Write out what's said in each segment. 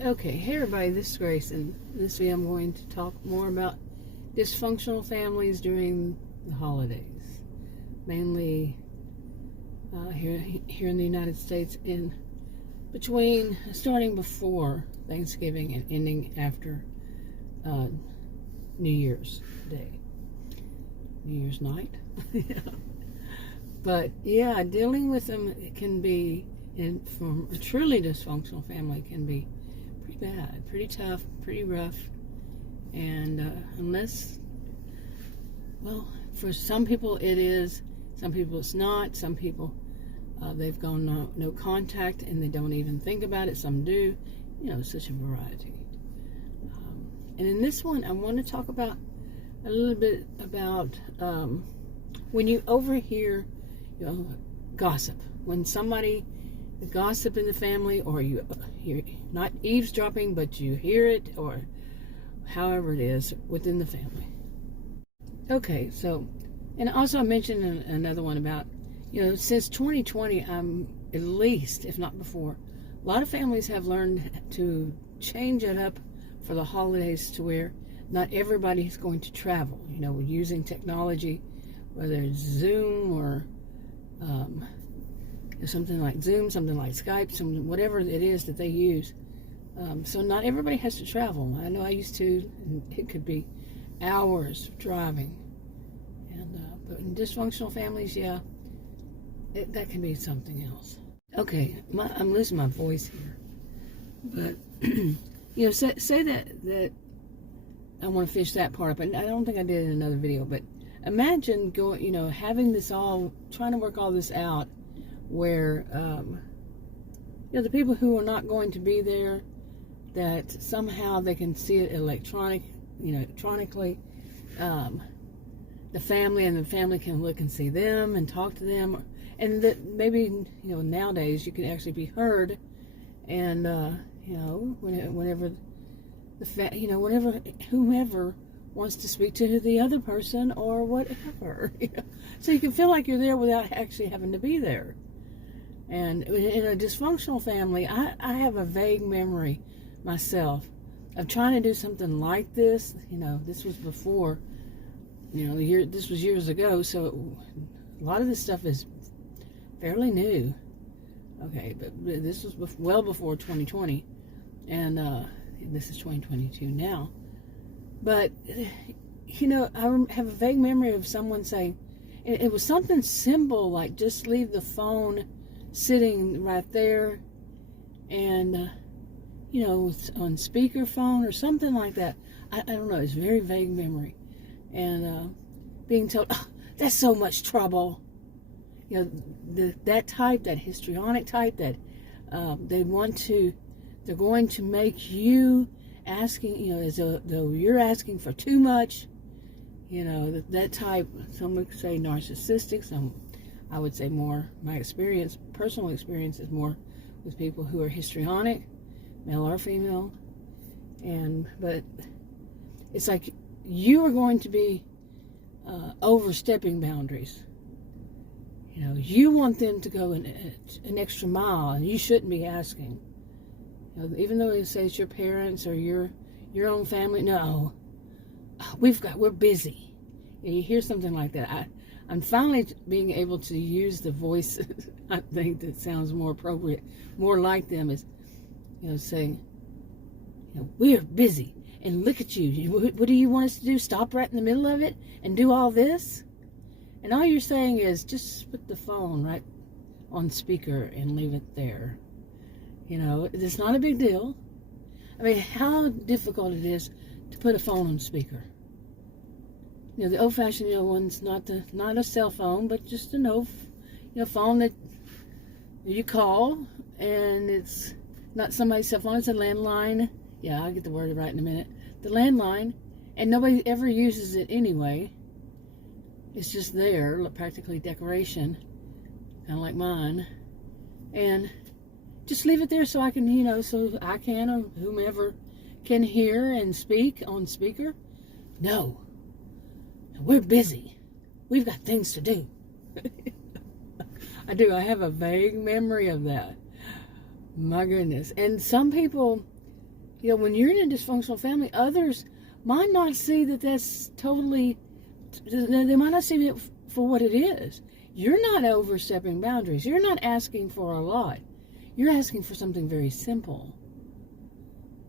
Okay, hey everybody, this is Grace, and in this video I'm going to talk more about dysfunctional families during the holidays, mainly here in the United States, in between, starting before Thanksgiving and ending after New Year's Day, New Year's night. Yeah. But yeah, dealing with them can be, and from a truly dysfunctional family, can be pretty bad, pretty tough, pretty rough. And unless, well, for some people it is, some people it's not, some people they've gone no contact and they don't even think about it, some do, such a variety. And in this one I want to talk about a little bit about when you overhear gossip, when somebody gossip in the family, or you're not eavesdropping but you hear it, or however it is within the family. Okay, so, and also I mentioned another one about, since 2020, at least, if not before, a lot of families have learned to change it up for the holidays to where not everybody's going to travel. Using technology, whether it's Zoom or something like Zoom, something like Skype, whatever it is that they use. So not everybody has to travel. I know I used to, and it could be hours driving. And but in dysfunctional families, yeah, that can be something else. Okay, I'm losing my voice here, but say that I want to finish that part up, and I don't think I did in another video, but imagine going, having this all, trying to work all this out, where the people who are not going to be there, that somehow they can see it electronically, the family can look and see them and talk to them, and that maybe nowadays you can actually be heard, and whenever whenever whomever wants to speak to the other person or whatever, so you can feel like you're there without actually having to be there. And in a dysfunctional family, I have a vague memory myself of trying to do something like this. This was before, this was years ago, so a lot of this stuff is fairly new. Okay, but this was well before 2020, and this is 2022 now. But, I have a vague memory of someone saying, it was something simple like just leave the phone sitting right there, and on speakerphone or something like that. I don't know, it's a very vague memory. And being told, oh, that's so much trouble. That type, that histrionic type, that they're going to make you asking, as though you're asking for too much. That type. Some would say narcissistic, some I would say more, my personal experience is more with people who are histrionic, male or female. But it's like you are going to be overstepping boundaries. You want them to go an extra mile, and you shouldn't be asking. Even though it says your parents or your own family, no, we're busy. You hear something like that. I'm finally being able to use the voice, I think, that sounds more appropriate, more like them, is, saying, we're busy, and look at you. What do you want us to do? Stop right in the middle of it and do all this? And all you're saying is just put the phone right on speaker and leave it there. It's not a big deal. I mean, how difficult it is to put a phone on speaker. The old-fashioned one's not a cell phone, but just an phone that you call, and it's not somebody's cell phone. It's a landline. Yeah, I'll get the word right in a minute. The landline, and nobody ever uses it anyway. It's just there, practically decoration, kind of like mine, and just leave it there so I can, so I can, or whomever can hear and speak on speaker. No. We're busy. We've got things to do. I do. I have a vague memory of that. My goodness. And some people You know, when you're in a dysfunctional family, others might not see that that's totally, they might not see it for what it is. You're not overstepping boundaries. You're not asking for a lot. You're asking for something very simple.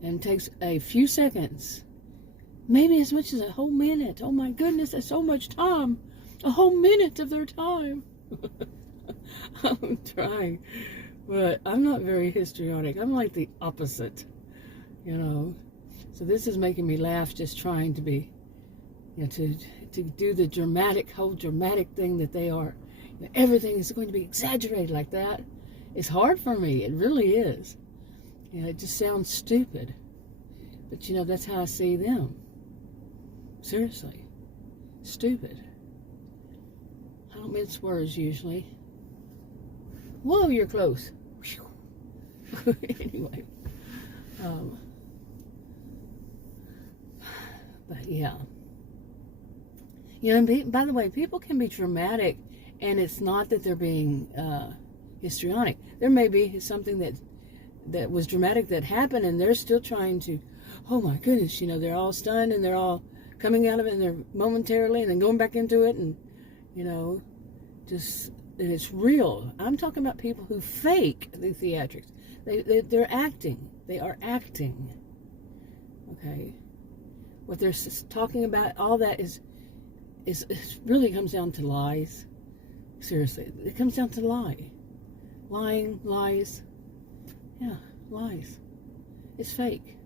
And it takes a few seconds, maybe as much as a whole minute. Oh my goodness, that's so much time. A whole minute of their time. I'm trying, but I'm not very histrionic. I'm like the opposite, you know. So this is making me laugh, just trying to be, you know, to do the whole dramatic thing that they are. You know, everything is going to be exaggerated like that. It's hard for me. It really is. You know, it just sounds stupid. But, you know, that's how I see them. Seriously. Stupid. I don't mince words usually. Whoa, you're close. Anyway. But, yeah. You know, and by the way, people can be dramatic, and it's not that they're being histrionic. There may be something that was dramatic that happened, and they're still trying to, oh my goodness, you know, they're all stunned, and they're all coming out of it, and they're momentarily, and then going back into it, and, you know, just, and it's real. I'm talking about people who fake the theatrics. They're acting. They are acting. Okay? What they're talking about, all that is it really comes down to lies. Seriously, it comes down to lying, lies. Yeah, lies. It's fake.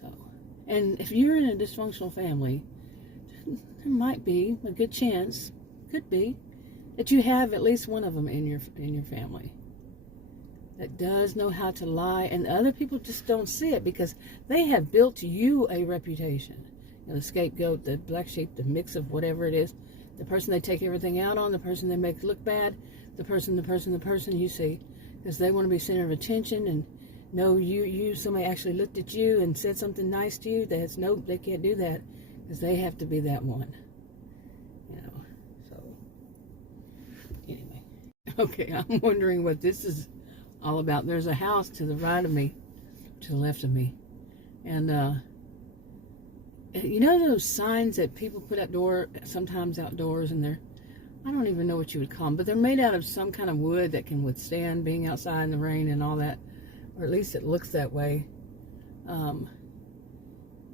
So, and if you're in a dysfunctional family, there might be a good chance, could be, that you have at least one of them in your family that does know how to lie, and other people just don't see it because they have built you a reputation. You know, the scapegoat, the black sheep, the mix of whatever it is, the person they take everything out on, the person they make look bad, the person you see, because they want to be center of attention and know somebody actually looked at you and said something nice to you. They can't do that because they have to be that one. You know, so anyway. Okay, I'm wondering what this is all about. There's a house to the right of me, to the left of me, and you know those signs that people put sometimes outdoors, and I don't even know what you would call them, but they're made out of some kind of wood that can withstand being outside in the rain and all that, or at least it looks that way. And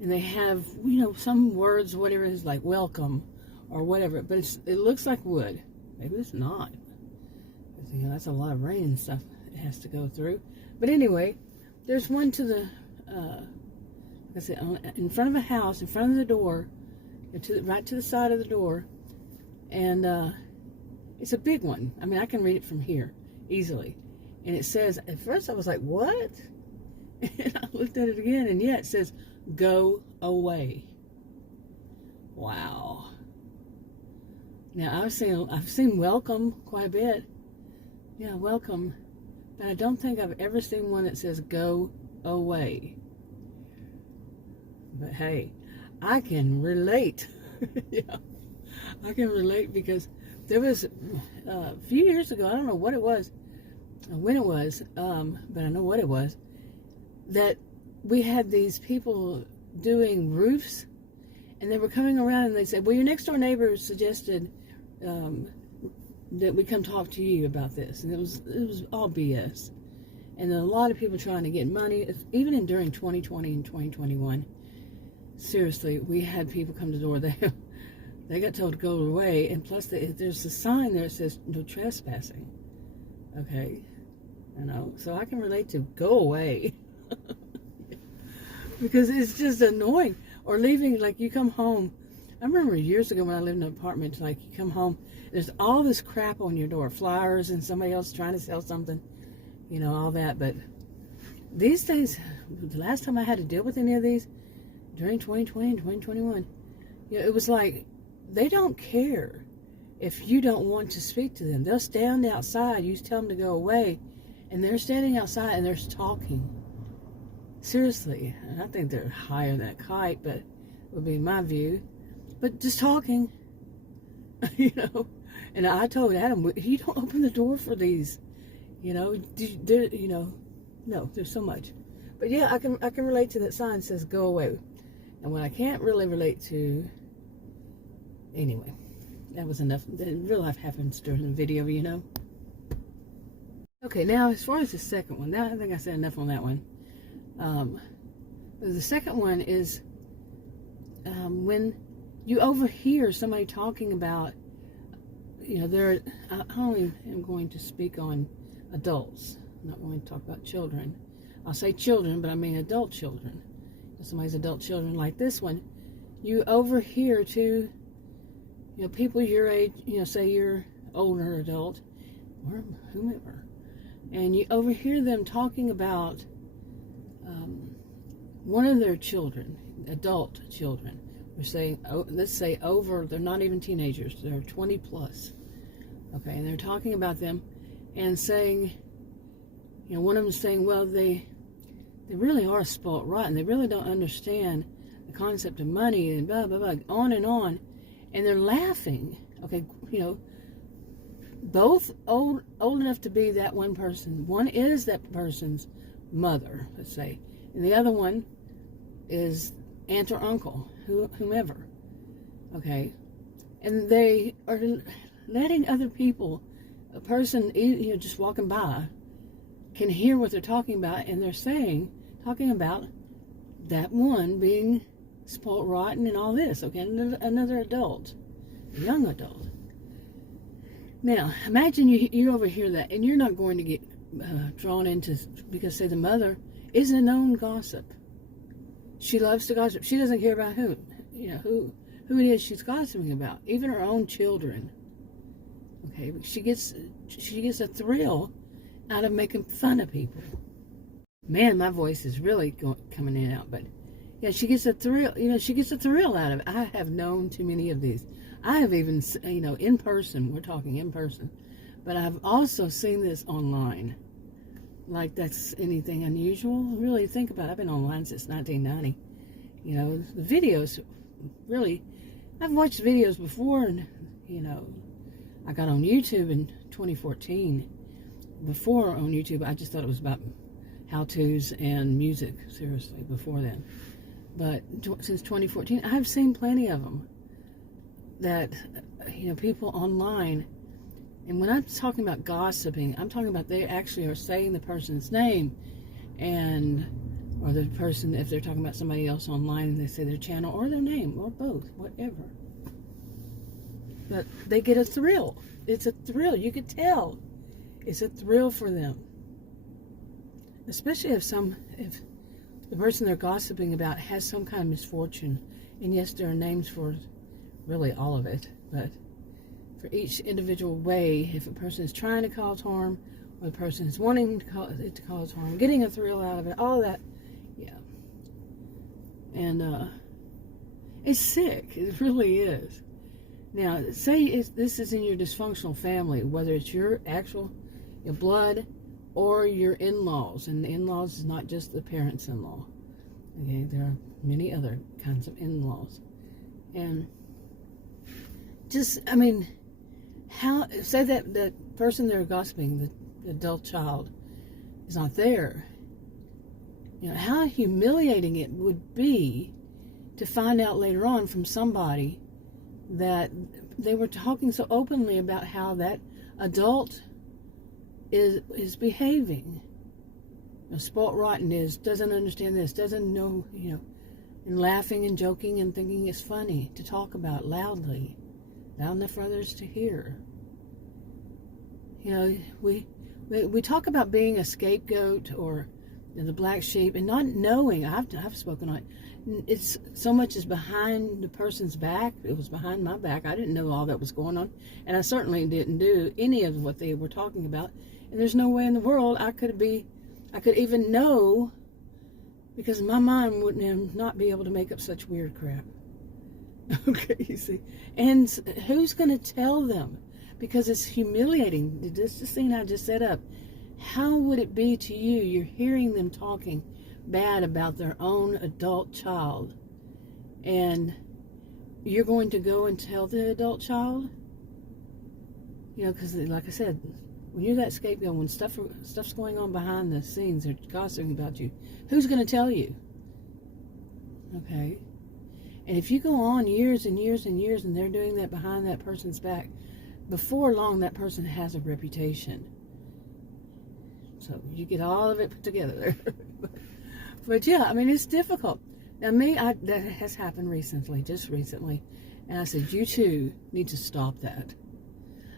they have, you know, some words, whatever it is, like welcome or whatever, but it looks like wood. Maybe it's not. You know, that's a lot of rain and stuff it has to go through. But anyway, there's one to the like I said, in front of a house, in front of the door, right to the side of the door, and it's a big one. I mean, I can read it from here easily. And it says, at first I was like, what? And I looked at it again, and yeah, it says, go away. Wow. Now, I've seen welcome quite a bit. Yeah, welcome. But I don't think I've ever seen one that says go away. But hey, I can relate. Yeah, I can relate because there was a few years ago, I don't know what it was, when it was, but I know what it was, that we had these people doing roofs, and they were coming around and they said, well, your next door neighbor suggested that we come talk to you about this. And it was all BS. And a lot of people trying to get money, even during 2020 and 2021. Seriously, we had people come to the door. They got told to go away, and plus there's a sign there that says no trespassing. Okay, you know, so I can relate to go away because it's just annoying. Or leaving, like you come home. I remember years ago when I lived in an apartment, like you come home, there's all this crap on your door, flyers and somebody else trying to sell something, you know, all that. But these days, the last time I had to deal with any of these, during 2020 and 2021, you know, it was like, they don't care if you don't want to speak to them. They'll stand outside, you tell them to go away, and they're standing outside and they're talking. Seriously, and I think they're higher than a kite, but would be my view. But just talking, you know. And I told Adam, you don't open the door for these, you know. No, there's so much. But yeah, I can relate to that sign that says go away. And what I can't really relate to, anyway, that was enough. Real life happens during the video, you know. Okay, now as far as the second one, now I think I said enough on that one. The second one is when you overhear somebody talking about, you know, I only am going to speak on adults. I'm not going to talk about children. I'll say children, but I mean adult children. If somebody's adult children like this one, you overhear to, you know, people your age, you know, say you're older adult or whomever, and you overhear them talking about one of their children, adult children. We're saying, let's say over, they're not even teenagers, they're 20 plus. Okay, and they're talking about them and saying, you know, one of them is saying, well, they really are spoiled rotten. They really don't understand the concept of money and blah, blah, blah, on. And they're laughing. Okay, you know, both old enough to be that one person. One is that person's mother, let's say, and the other one is aunt or uncle, whomever. Okay, and they are letting other people, a person, you know, just walking by, can hear what they're talking about, and they're talking about that one being spoiled rotten and all this. Okay, another adult, a young adult. Now, imagine you overhear that, and you're not going to get drawn into, because say the mother is a known gossip. She loves to gossip. She doesn't care about who it is she's gossiping about, even her own children. Okay, but she gets a thrill out of making fun of people. Man, my voice is really coming in and out, but yeah, she gets a thrill. You know, she gets a thrill out of it. I have known too many of these. I have even, you know, in person. We're talking in person, but I've also seen this online. Like that's anything unusual? Really think about it. I've been online since 1990. You know, the videos, really, I've watched videos before, and, you know, I got on YouTube in 2014. Before on YouTube, I just thought it was about how-tos and music, seriously, before then. But since 2014, I've seen plenty of them that, you know, people online. And when I'm talking about gossiping, I'm talking about they actually are saying the person's name, or the person, if they're talking about somebody else online, and they say their channel or their name or both, whatever. But they get a thrill. It's a thrill. You could tell. It's a thrill for them. Especially if the person they're gossiping about has some kind of misfortune. And yes, there are names for really all of it, but for each individual way, if a person is trying to cause harm, or the person is wanting to cause harm, getting a thrill out of it, all that, yeah. And it's sick. It really is. Now, say this is in your dysfunctional family, whether it's your actual blood or your in-laws. And the in-laws is not just the parents-in-law. Okay, there are many other kinds of in-laws. And just, I mean, say that person they're gossiping, the adult child, is not there. You know, how humiliating it would be to find out later on from somebody that they were talking so openly about how that adult is behaving. You know, spoiled rotten doesn't understand this, doesn't know, you know, and laughing and joking and thinking it's funny to talk about loud enough for others to hear. You know, we talk about being a scapegoat or the black sheep and not knowing. I've spoken on it. It's so much is behind the person's back. It was behind my back. I didn't know all that was going on, and I certainly didn't do any of what they were talking about. And there's no way in the world I could even know, because my mind wouldn't not be able to make up such weird crap. Okay, you see, and who's going to tell them? Because it's humiliating. Just the scene I just set up. How would it be to you? You're hearing them talking bad about their own adult child, and you're going to go and tell the adult child? You know, because like I said, when you're that scapegoat, when stuff's going on behind the scenes, they're gossiping about you, who's going to tell you? Okay? And if you go on years and years and years and they're doing that behind that person's back, before long that person has a reputation. So you get all of it put together there. But yeah, I mean, it's difficult. Now that has happened recently, just recently. And I said, you too need to stop that.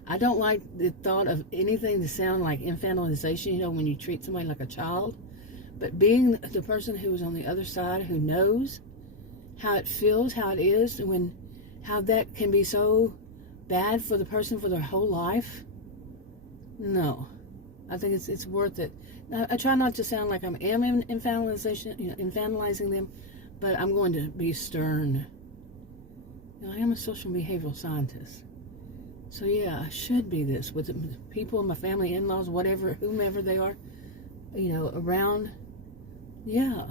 I don't like the thought of anything to sound like infantilization, when you treat somebody like a child. But being the person who is on the other side, who knows how it feels, how it is, how that can be so bad for the person for their whole life. No, I think it's worth it. Now, I try not to sound like I'm infantilizing them, but I'm going to be stern. I am a social behavioral scientist. So yeah, I should be this with the people, my family, in-laws, whatever, whomever they are, around. Yeah,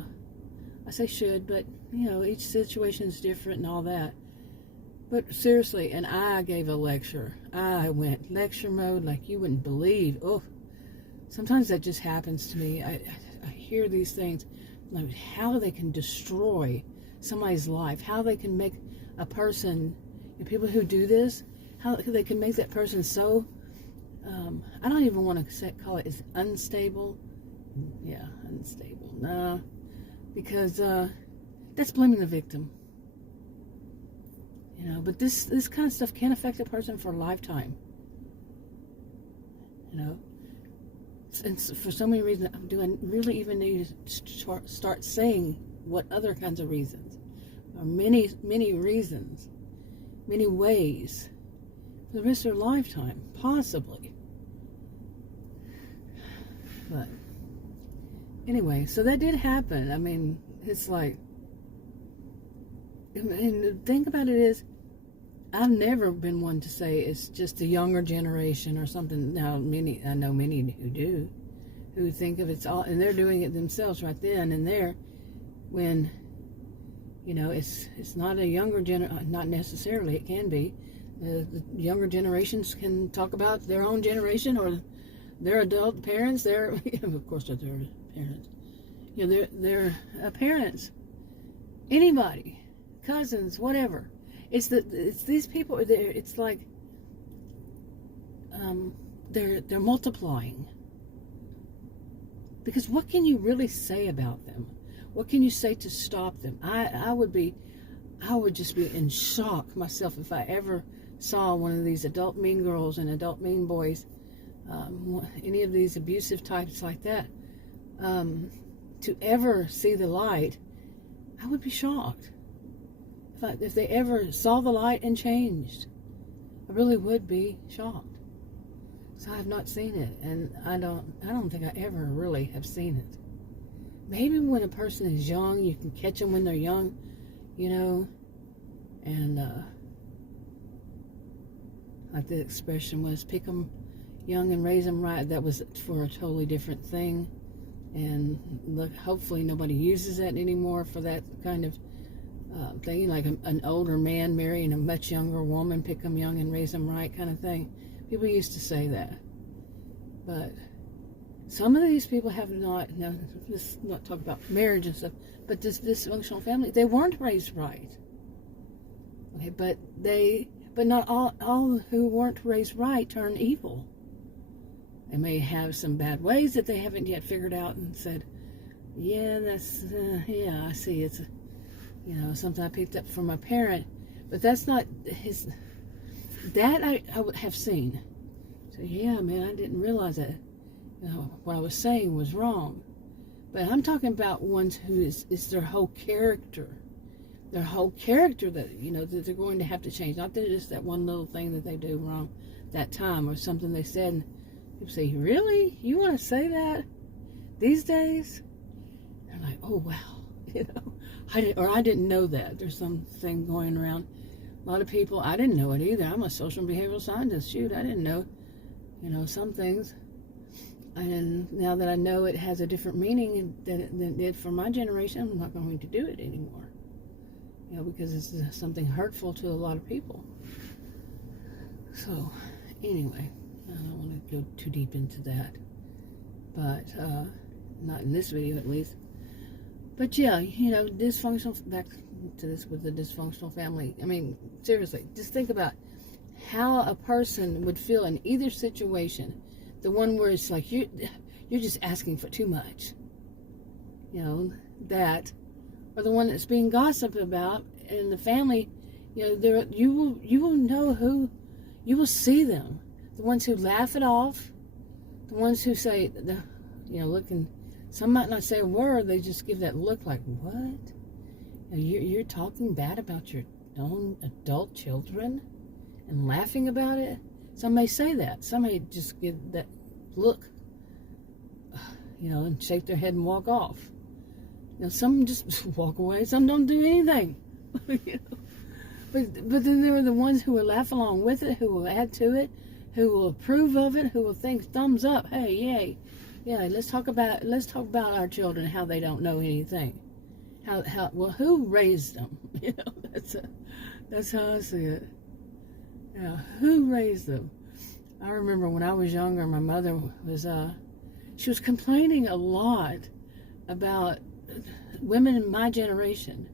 I say should, but each situation is different and all that. But seriously, and I gave a lecture. I went lecture mode like you wouldn't believe. Oh, sometimes that just happens to me. I hear these things, like how they can destroy somebody's life, how they can make a person, people who do this, how they can make that person so, I don't even want to call it is unstable. Yeah, unstable. Nah, because that's blaming the victim. But this kind of stuff can affect a person for a lifetime. And for so many reasons, do I really even need to start saying what other kinds of reasons? Or many, many reasons, many ways, for the rest of their lifetime, possibly. But anyway, so that did happen. I mean, it's like, and the thing about it is, I've never been one to say it's just the younger generation or something. Now, I know many who do, who think of it's all, and they're doing it themselves right then and there, when, it's not a younger not necessarily, it can be. The younger generations can talk about their own generation or their adult parents, of course they're their parents. Their parents, anybody, cousins, whatever. It's these people. It's like they're multiplying. Because what can you really say about them? What can you say to stop them? I would just be in shock myself if I ever saw one of these adult mean girls and adult mean boys, any of these abusive types like that, to ever see the light. I would be shocked. If they ever saw the light and changed, I really would be shocked. So I have not seen it, and I don't think I ever really have seen it. Maybe when a person is young, you can catch them when they're young, and like the expression was, pick them young and raise them right. That was for a totally different thing, and look, hopefully nobody uses that anymore for that kind of thing, like an older man marrying a much younger woman, pick them young and raise them right kind of thing. People used to say that. But some of these people have not, now let's not talk about marriage and stuff, but this dysfunctional family, they weren't raised right. Okay, but not all who weren't raised right turn evil. They may have some bad ways that they haven't yet figured out and said, yeah, that's, yeah, I see, it's something I picked up from my parent, but that's not his. That I have seen. So yeah, man, I didn't realize that. What I was saying was wrong. But I'm talking about ones who is their whole character. Their whole character that, that they're going to have to change. Not that just that one little thing that they do wrong that time or something they said. And people say, really? You want to say that these days? And I'm like, oh, wow. I didn't know that. There's something going around. A lot of people, I didn't know it either. I'm a social and behavioral scientist. Shoot, I didn't know, some things. And now that I know it has a different meaning than it did for my generation, I'm not going to do it anymore. Because it's something hurtful to a lot of people. So, anyway, I don't want to go too deep into that, but not in this video at least. But yeah, dysfunctional, back to this with the dysfunctional family. I mean, seriously, just think about how a person would feel in either situation. The one where it's like you're just asking for too much, that, or the one that's being gossiped about in the family. You will know who, you will see them. The ones who laugh it off, the ones who say, looking, some might not say a word, they just give that look like, what? You're talking bad about your own adult children and laughing about it? Some may say that. Some may just give that look, and shake their head and walk off. Some just walk away. Some don't do anything. But then there are the ones who will laugh along with it, who will add to it, who will approve of it, who will think thumbs up. Hey, yay, yeah. Let's talk about our children, how they don't know anything. Well, who raised them? That's how I see it. Yeah, who raised them? I remember when I was younger, my mother was she was complaining a lot about women in my generation,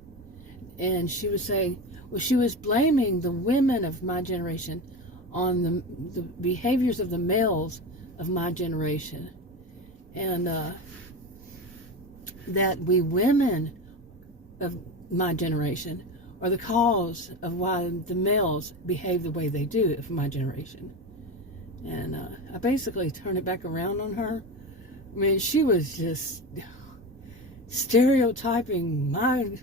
and she would say, well, she was blaming the women of my generation on the behaviors of the males of my generation, and that we women of my generation are the cause of why the males behave the way they do for my generation. And I basically turned it back around on her. I mean, she was just stereotyping my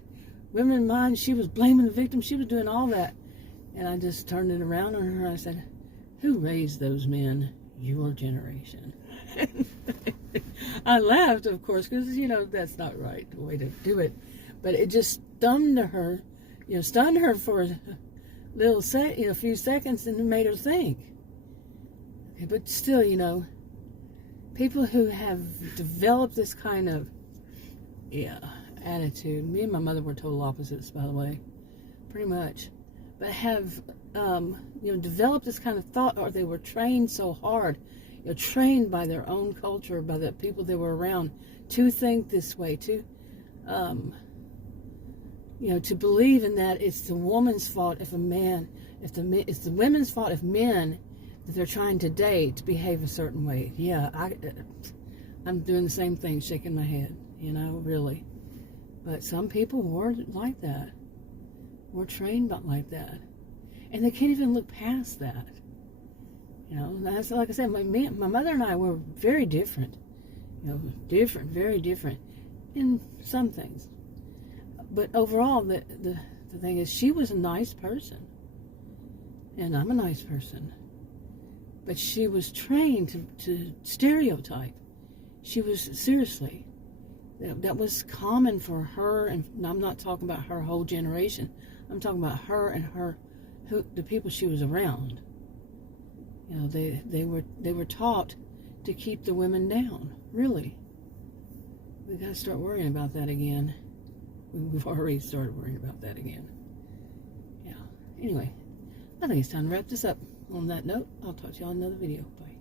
women mind. She was blaming the victim. She was doing all that. And I just turned it around on her. I said, who raised those men? Your generation. I laughed, of course, because, that's not right, the way to do it. But it just stunned her for a little a few seconds, and it made her think. Okay, but still, people who have developed this kind of, attitude. Me and my mother were total opposites, by the way, pretty much. But have, developed this kind of thought, or they were trained so hard, trained by their own culture, by the people they were around, to think this way, to believe in that it's the woman's fault if it's the women's fault if men that they're trying to date behave a certain way. Yeah, I'm doing the same thing, shaking my head, really. But some people were like that. Were trained like that. And they can't even look past that. That's like I said, my mother and I were very different. Very different in some things. But overall, the thing is, she was a nice person. And I'm a nice person. But she was trained to stereotype. She was, seriously, that was common for her, and I'm not talking about her whole generation. I'm talking about her and the people she was around. They were taught to keep the women down. Really, we got to start worrying about that again. We've already started worrying about that again. Yeah. Anyway, I think it's time to wrap this up. On that note, I'll talk to y'all in another video. Bye.